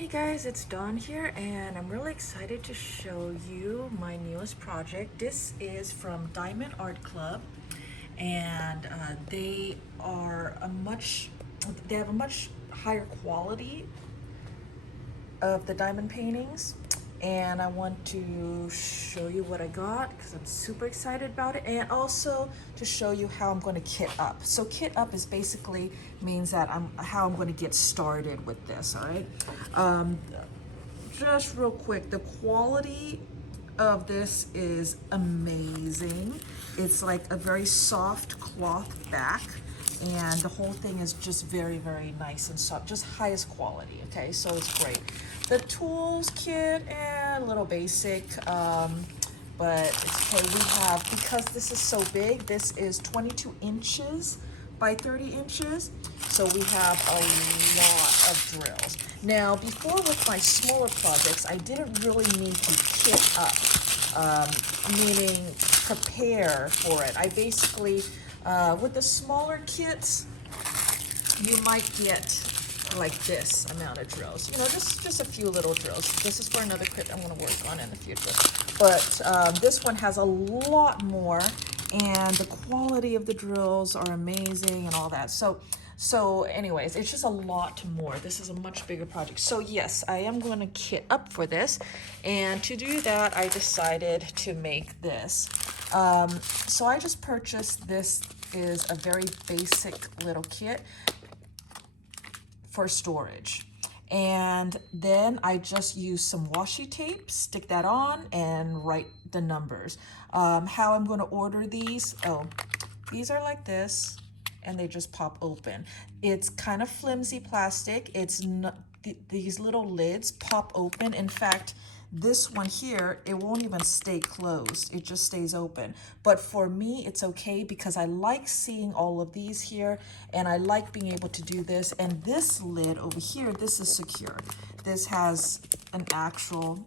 Hey guys, it's Dawn here, and I'm really excited to show you my newest project. This is from Diamond Art Club, and they have a much higher quality of the diamond paintings, and I want to show you what I got because I'm super excited about it, and also to show you how I'm going to kit up. So kit up is basically means that how I'm going to get started with this. All right. Just real quick, the quality of this is amazing. It's like a very soft cloth back, and the whole thing is just very, very nice and soft, just highest quality. Okay, so it's great. The tools kit, a little basic, but it's okay. We have, because this is so big, this is 22 inches by 30 inches. So we have a lot of drills. Now, before with my smaller projects, I didn't really need to kit up, meaning prepare for it. I basically, with the smaller kits, you might get like this amount of drills, just a few little drills. This is for another kit I'm going to work on in the future, but this one has a lot more, and the quality of the drills are amazing and all that. So anyways, it's just a lot more. This is a much bigger project. So yes, I am going to kit up for this, and to do that I decided to make this. So I just purchased this. Is a very basic little kit for storage, and then I just use some washi tape, stick that on, and write the numbers. How I'm going to order these, these are like this, and they just pop open. It's kind of flimsy plastic. It's not, these little lids pop open. In fact, this one here, it won't even stay closed. It just stays open. But for me, it's okay because I like seeing all of these here, and I like being able to do this. And this lid over here, this is secure. This has an actual,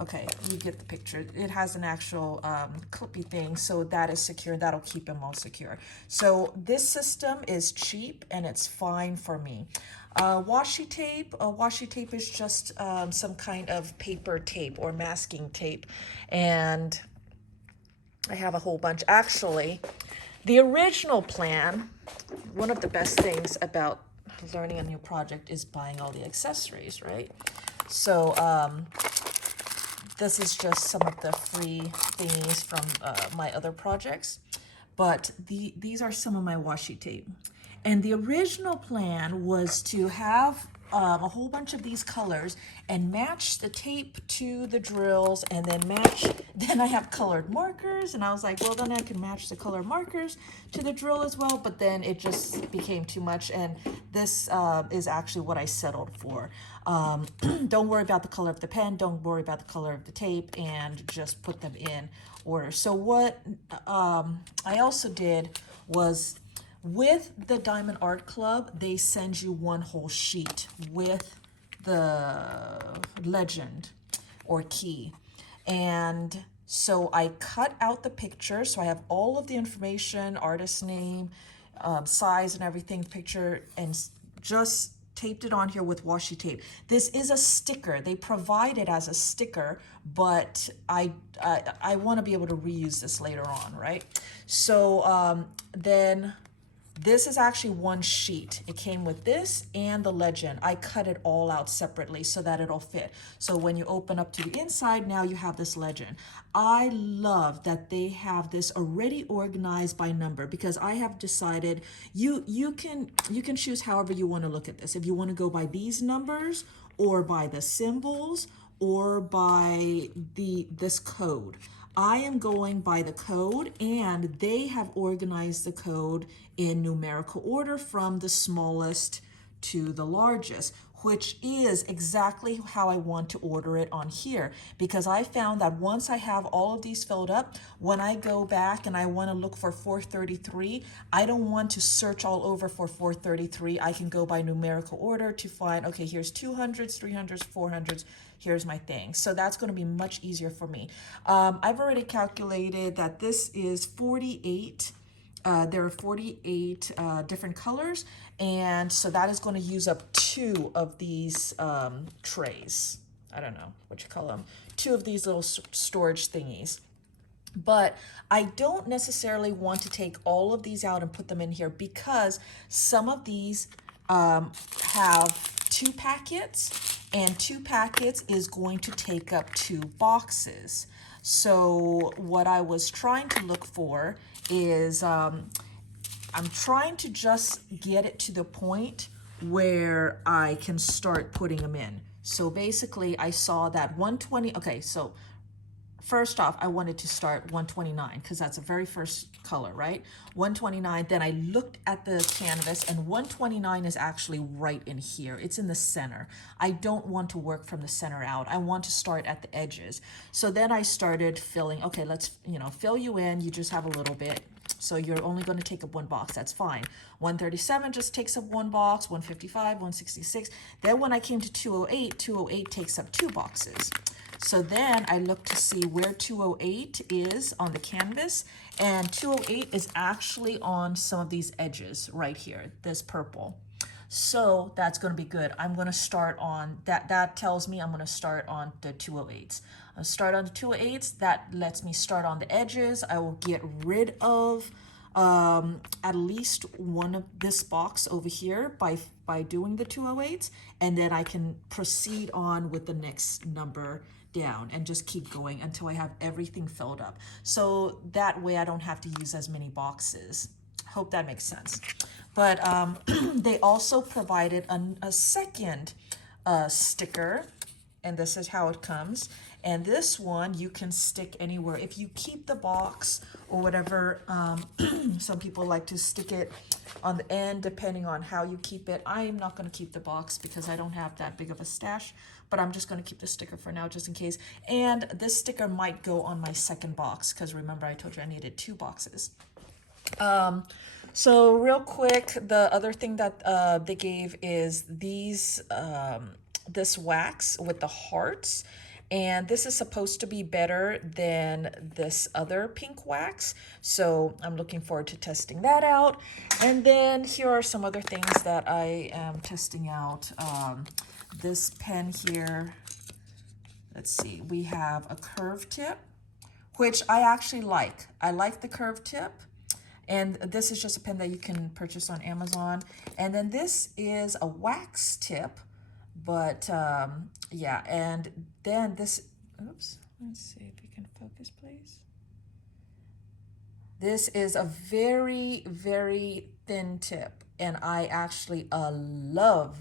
okay, you get the picture. It has an actual clippy thing, so that is secure. That'll keep them all secure. So this system is cheap, and it's fine for me. Washi tape is just some kind of paper tape or masking tape, and I have a whole bunch. Actually, the original plan, one of the best things about learning a new project is buying all the accessories, right? So this is just some of the free thingies from my other projects, but these are some of my washi tape. And the original plan was to have a whole bunch of these colors and match the tape to the drills, and then I have colored markers, and I was like, well, then I can match the color markers to the drill as well, but then it just became too much, and this is actually what I settled for. Don't worry about the color of the pen, don't worry about the color of the tape, and just put them in order. So what I also did was, with the Diamond Art Club, they send you one whole sheet with the legend or key. And so I cut out the picture, so I have all of the information, artist name, size and everything, picture, and just taped it on here with washi tape. This is a sticker. They provide it as a sticker, but I want to be able to reuse this later on, right? So then this is actually one sheet. It came with this and the legend. I cut it all out separately so that it'll fit. So when you open up to the inside, now you have this legend. I love that they have this already organized by number, because I have decided you can choose however you want to look at this. If you want to go by these numbers, or by the symbols, or by this code. I am going by the code, and they have organized the code in numerical order from the smallest to the largest, which is exactly how I want to order it on here, because I found that once I have all of these filled up, when I go back and I want to look for 433, I don't want to search all over for 433. I can go by numerical order to find, okay, here's 200s, 300s, 400s, here's my thing. So that's going to be much easier for me. I've already calculated that this is 48 There are 48 different colors, and so that is going to use up 2 of these trays. I don't know what you call them. 2 of these little storage thingies. But I don't necessarily want to take all of these out and put them in here because some of these have 2 packets, and 2 packets is going to take up 2 boxes. So what I was trying to look for is I'm trying to just get it to the point where I can start putting them in. So basically I saw that 120, okay, so first off, I wanted to start 129 because that's the very first color, right? 129, then I looked at the canvas and 129 is actually right in here. It's in the center. I don't want to work from the center out. I want to start at the edges. So then I started filling, okay, let's, fill you in. You just have a little bit. So you're only going to take up 1 box. That's fine. 137 just takes up 1 box, 155, 166. Then when I came to 208, 208 takes up 2 boxes. So then I looked to see where 208 is on the canvas, and 208 is actually on some of these edges right here, this purple. So that's going to be good. I'm going to start on that. That tells me I'm going to start on the 208s. I'll start on the 208s. That lets me start on the edges. I will get rid of at least one of this box over here by doing the 208s, and then I can proceed on with the next number down and just keep going until I have everything filled up. So that way I don't have to use as many boxes. Hope that makes sense. But they also provided a second sticker, and this is how it comes. And this one you can stick anywhere. If you keep the box or whatever, some people like to stick it on the end depending on how you keep it. I am not going to keep the box because I don't have that big of a stash, but I'm just going to keep the sticker for now just in case. And this sticker might go on my second box because remember I told you I needed 2 boxes. So real quick, the other thing that they gave is these this wax with the hearts. And this is supposed to be better than this other pink wax. So I'm looking forward to testing that out. And then here are some other things that I am testing out. This pen here, let's see, we have a curved tip, which I actually like. I like the curved tip. And this is just a pen that you can purchase on Amazon. And then this is a wax tip. But yeah, and then this, oops, let's see if we can focus, please. This is a very, very thin tip, and I actually love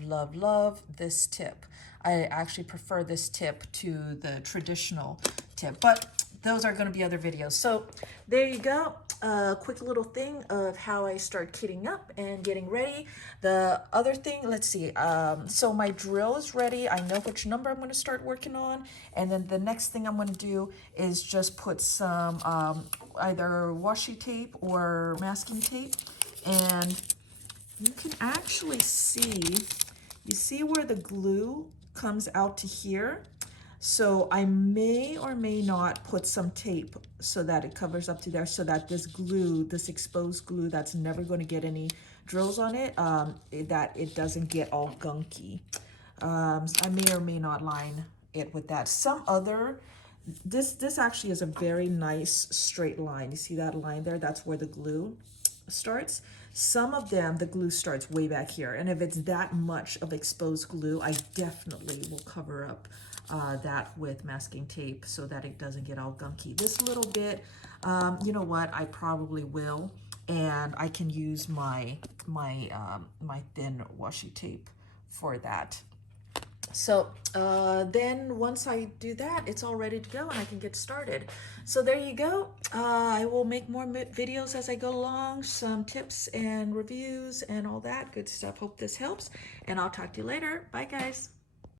this tip. I actually prefer this tip to the traditional tip, but those are going to be other videos. So there you go. A quick little thing of how I start kitting up and getting ready. The other thing, let's see, so my drill is ready. I know which number I'm going to start working on, and then the next thing I'm going to do is just put some either washi tape or masking tape, and you can actually see, you see where the glue comes out to here? So I may or may not put some tape so that it covers up to there, so that this glue, this exposed glue that's never going to get any drills on it, that it doesn't get all gunky. I may or may not line it with that. Some other, this actually is a very nice straight line. You see that line there? That's where the glue starts. Some of them, the glue starts way back here. And if it's that much of exposed glue, I definitely will cover up that with masking tape so that it doesn't get all gunky. This little bit, you know what, I probably will, and I can use my thin washi tape for that. So then once I do that, it's all ready to go and I can get started. So there you go. I will make more videos as I go along, some tips and reviews and all that good stuff. Hope this helps, and I'll talk to you later. Bye guys.